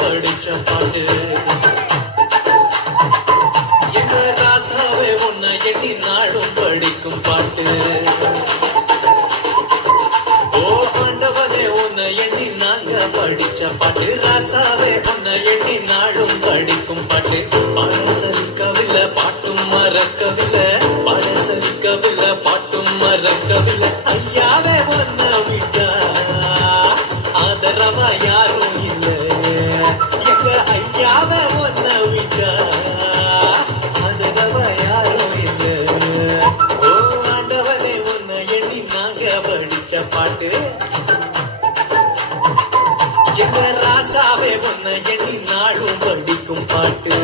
படிச்ச பாட்டு எங்க ராசாவே உன்னை எண்ணி நாடும் படிக்கும் பாட்டு. ஓ ஆண்டவனே உன்னை எண்ணி நாங்க படிச்ச பாட்டு. ராசாவே உன்னை எண்ணி நாடும் படிக்கும் பாட்டு. பாரசரிக்கவில்லை பாட்டும் மறக்கவில்லை, பாரசரிக்கவில்லை பாட்டும் மறக்கவில்லை. ஐயாவே ஒன்ன விட்டா ஆதரவா யாரும் இல்லை. ஐயாவ ஒன்ன விட்டா ஆதரவா யாரும் இல்லை. ஓ ஆண்டவனே உன்னை எண்ணி நாங்க படிச்ச பாட்டு. எங்க ராசாவே உன்னை எண்ணி நாடும் படிக்கும் பாட்டு.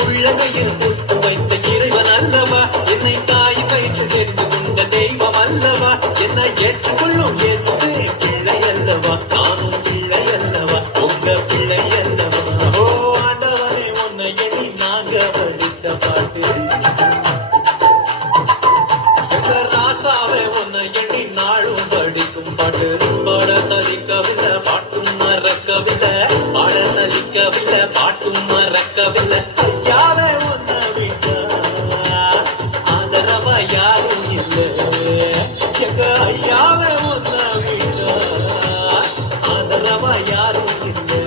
உள்ளங்கையில் போட்டு வைத்த இறைவன் அல்லவா, என்னை தாய் வயிற்று தெரிந்து கொண்ட தெய்வம் அல்லவா, என்னை ஏற்றுக்கொள்ளும் இயேசுவே பிள்ளை அல்லவா, நானும் பிள்ளை அல்லவா, உங்க பிள்ளை அல்லவா. ஓ ஆண்டவனே உன்னை எண்ணி நாங்க படித்த பாட்டு. எங்க ராசாவே உன்னை எண்ணி நாளும் படிக்கும் பாட்டு. பாட சலிக்கவில்லை பாட்டும் மறக்கவில்லை, பாட சலிக்கவில்லை பாட்டும் மறக்கவில்லை. ஐயாவே ஒன்ன விட்டா ஆதரவா யாரும் இல்லை. எங்க ஐயாவே ஒன்ன விட்டா ஆதரவா யாரும் இல்லை.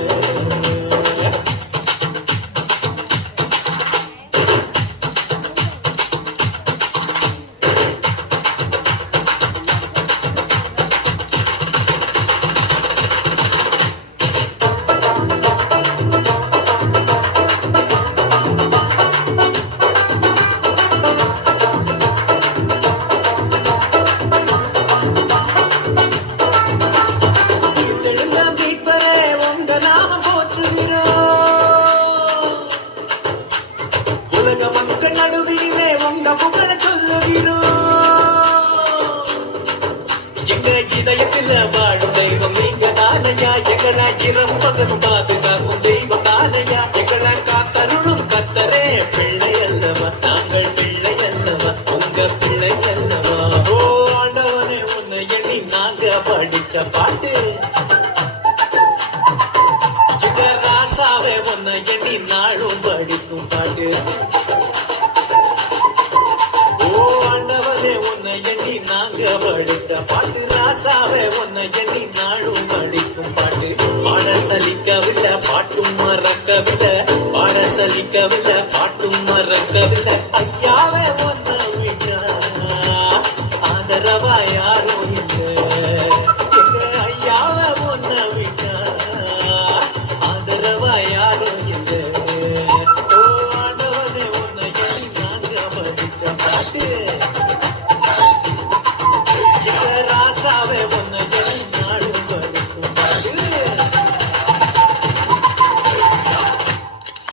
மக்கள் நடுவிலே உங்க புகழ சொல்லுகிறோம். எங்க இதயத்தில் வாழும் தெய்வம் நீங்க தானையா, எங்களா இரவு பகலும் பாதுகாக்கும் தெய்வம் தானையா, எங்களா காத்தருளும் கத்தரே பிள்ளை அல்லவா, நாங்கள் பிள்ளை அல்லவா, உங்க பிள்ளை அல்லவா. ஓ ஆண்டவனே உன்னை எண்ணி நாங்க படிச்ச பாட்டு. எங்க ராசாவே உன்னை எண்ணி நாளும் படிக்கும் பாட்டு. நாங்க படித்த பாட்டு. ராசாவே உன்னை எண்ணி நாளும் படிக்கும் பாட்டு. பாட சலிக்கவில்லை பாட்டும் மறக்கவில்லை, பாட சலிக்கவில்லை